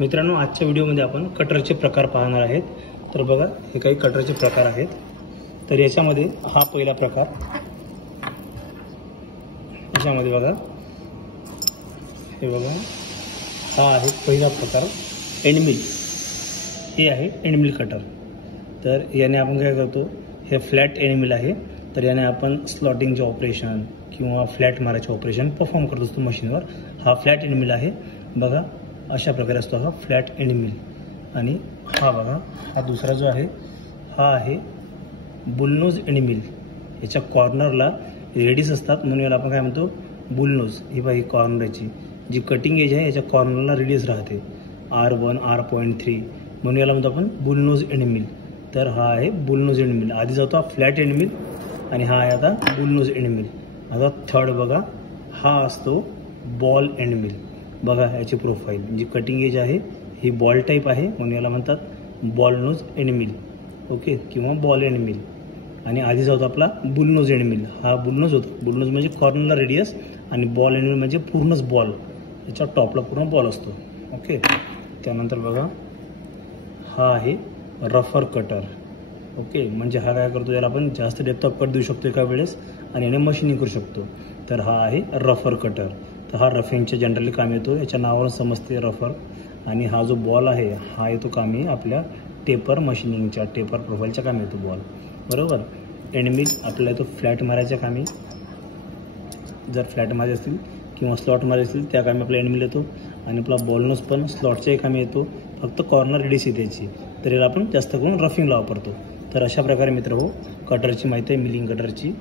मित्रांनो, आजच्या व्हिडिओमध्ये आपण कटरचे प्रकार पाहणार आहेत। तर बघा, हे काही कटरचे प्रकार आहेत। तर याच्यामध्ये हा पहिला प्रकार, याच्यामध्ये बघा, हे बघा, हा आहे पहिला प्रकार एंड मिल। हे आहे एंड मिल कटर। तर याने आपण काय करतो, हे फ्लॅट एंड मिल आहे। तर याने आपण स्लॉटिंगचे ऑपरेशन किंवा फ्लॅट मारायचे ऑपरेशन परफॉर्म करत असतो मशीनवर। हा फ्लॅट एंड मिल आहे। बघा, अशा प्रकारे असतो हा फ्लॅट एंड मिल। आणि हा बघा, हा दुसरा जो आहे, हा आहे बुलनोज एंड मिल। याच्या कॉर्नरला रेडियस असतात, म्हणून याला आपण काय म्हणतो, बुलनोज। ही बघा, ही कॉर्नरची जी कटिंग एज आहे, याच्या कॉर्नरला रेडियस राहते R1 R.3, म्हणून याला म्हणतो आपण बुलनोज एंड मिल। तर हा आहे बुलनोज एंड मिल। आधी जातो फ्लॅट एंड मिल आणि हा आहे आता बुलनोज एंड मिल। आता थर्ड बघा, हा असतो बॉल एंड मिल। बघा याची प्रोफाईल, जी कटिंग एज आहे ही बॉल टाईप आहे, म्हणून याला म्हणतात ball nose end mill, okay, किंवा बॉल एंड मिल। आणि आधी जातो आपला बुलनोज एंड मिल। हा बुलनोज होतो, बुलनोज म्हणजे कॉर्नरला रेडियस, आणि बॉल एंड मिल म्हणजे पूर्णच बॉल, याच्या टॉपला पूर्ण बॉल असतो, ओके। त्यानंतर बघा, हा आहे रफर कटर, ओके, म्हणजे हा काय करतो, याला आपण जास्त डेप्थ ऑफ कट देऊ शकतो एका वेळेस, आणि याने मशीनिंग करू शकतो। तर हा आहे रफर कटर। तर हा रफिंगच्या जनरली काम येतो, याच्या नावावरून समजते रफर। आणि हा जो बॉल आहे, हा येतो कामी आपल्या टेपर मशीनिंगच्या, टेपर प्रोफाईलच्या कामी येतो बॉल, बरोबर। एंड मिल आपल्याला येतो फ्लॅट मारायच्या कामी, जर फ्लॅट मारे असतील किंवा स्लॉट मारे असतील त्या कामी आपला एंड मिल येतो। आणि आपला बॉलनोज पण स्लॉटच्याही कामी येतो, फक्त कॉर्नर रेडियस येते याची। तर याला आपण जास्त करून रफिंगला वापरतो। तर अशा प्रकारे मित्र हो, कटरची माहिती आहे, मिलिंग कटरची।